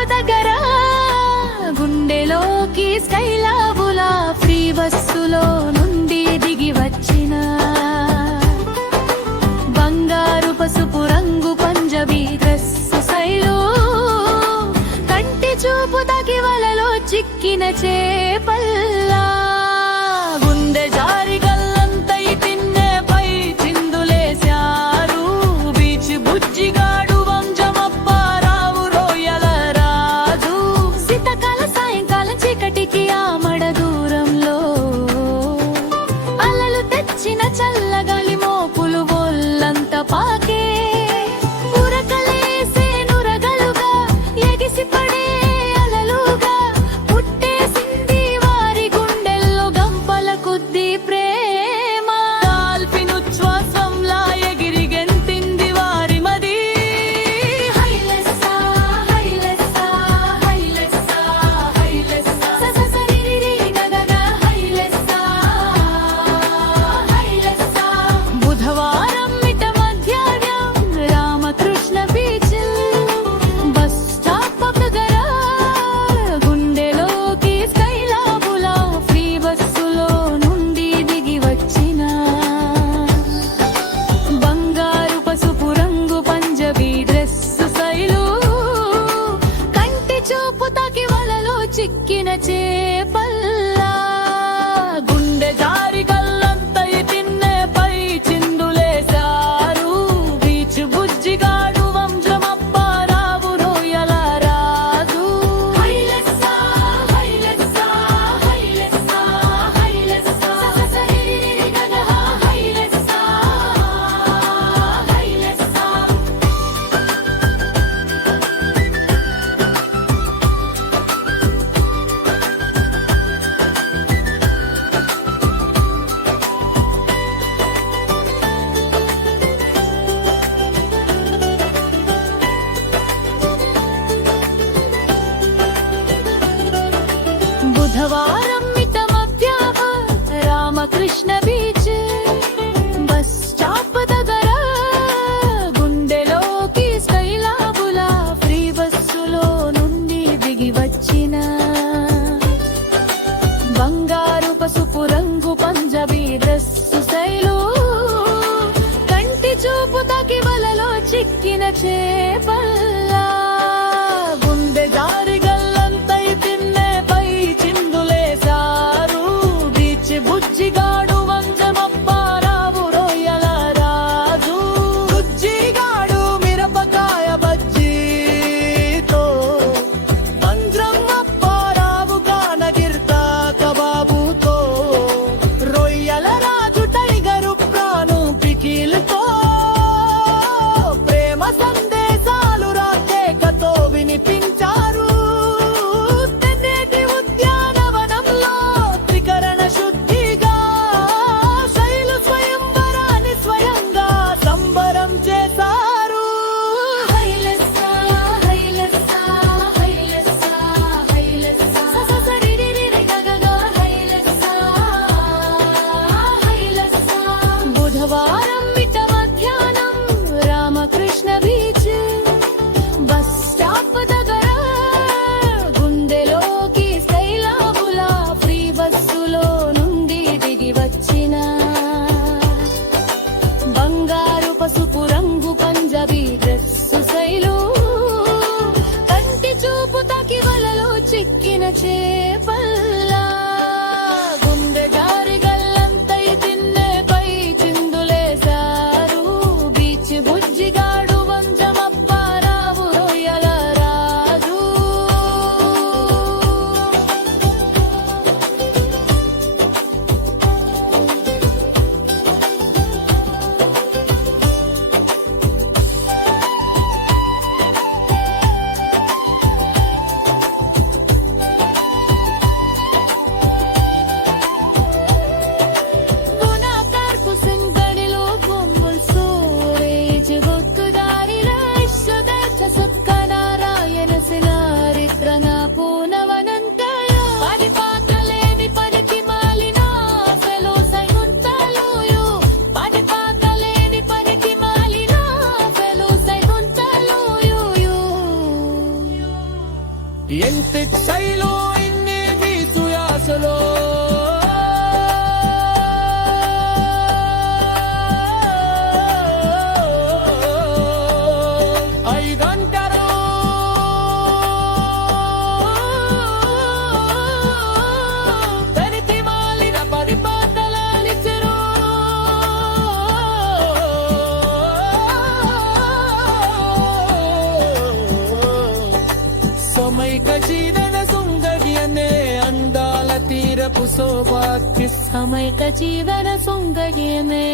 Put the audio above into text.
stop దగ్గర గుండెలోకి స్కైలాబులా free బస్సులో నుండి దిగి వచ్చిన బంగారు పసుపు రంగు పంజబీ డ్రెస్సు శైలు కంటి చూపు తగి వలలో చిక్కిన చేపల్లా గుండె జారి గల్లంతై తిన్నెపై చిందులేశారు బీచ్ బుజ్జిగాడు వంజమప్పారావు రోయల రాజు శీతకాల సాయంకాలం చీకటికి ఆమడ దూరంలో అలలు తెచ్చిన చల్లగాలి మోపులు ఒళ్ళంత పాకే ఉరకలేసే నురగలుగా ఎగిసి పడే అలలుగా పుట్టేసింది వారి గుండెల్లో గంపల కొద్ది ప్రేమ డాల్ఫిన్ ఉచ్ఛ్వాసంలా ఎగిరి గెంతింది వారి మది హైలెస్సా హైలెస్సా హైలెస్సా హైలెస్సా ససరిరిరి గగగా హైలెస్సా హైలెస్సా బుధవారం మిట మధ్యాహ్నం రామకృష్ణ బీచ్ బస్ స్టాప్ దగ్గర గుండెలోకి స్కైలాబులా ఫ్రీ బస్సులో నుండి దిగి వచ్చిన బంగారు పసుపు రంగు పంజబీ డ్రెస్సు శైలు కంటి చూపు తాకి వలలో చిక్కిన చేపల్లా గుండె జారి గల్లంతై తిన్నెపై చిందులేశారు బీచ్ బుజ్జిగాడు వంశమప్పారావు రోయల రాజు హైలెస్సా హైలెస్సా హైలెస్సా హైలెస్సా ససరిరిరి గగహ హైలెస్సా హైలెస్సా బుధవారం మిట మధ్యాహ్నం రామకృష్ణ బీచ్ బస్ స్టాప్ దగ్గర గుండెలోకి స్కైలాబులా ఫ్రీ బస్సులో నుండి దిగి వచ్చిన బంగారు పసుపు రంగు పంజబీ డ్రెస్సు శైలు కంటి చూపు తాకి వలలో చిక్కిన చేపల్లా గుండె జారి గల్లంతై తిన్నెపై చిందులేశారు బీచ్ బుజ్జిగాడు వంశమప్పారావు రోయల రాజు బుజ్జిగాడు మిరపకాయ బజ్జీతో వంజమప్పారావు గానగిర్తా కబాబుతో రొయ్యల రాజు టైగరు ప్రాణు పికిల్తో ప్రేమ సందేశాలు రాకేకతో వినిపించారు తెన్నేటి ఉద్యానవనంలో త్రికరణ శుద్ధిగా శైలు స్వయంవరాన్ని స్వయంగా సంబరం చేశారు హైలెస్సా హైలెస్సా హైలెస్సా హైలెస్సా ససరిరిరి గగగా హైలెస్సా హైలెస్సా బుధవారం మిట మధ్యాహ్నం రామకృష్ణ బీచ్ బస్ స్టాప్ దగ్గర గుండెలోకి స్కైలాబులా ఫ్రీ బస్సులో నుండి దిగి వచ్చిన బంగారు పసుపు రంగు పంజబీ డ్రెస్సు శైలు కంటి చూపు తాకి వలలో చిక్కిన చేపల్లా గుండె జారి గల్లంతై తిన్నెపై చిందులేశారు బీచ్ బుజ్జిగాడు వంశమప్పారావు రోయల రాజు Atlantic sailu inni visu yasalo Aidantaru Taniti malina padipatalanicheru Samaika jeevana sungadiyane andala తీరపు శోభాకి సమైక జీవన సుందరియనే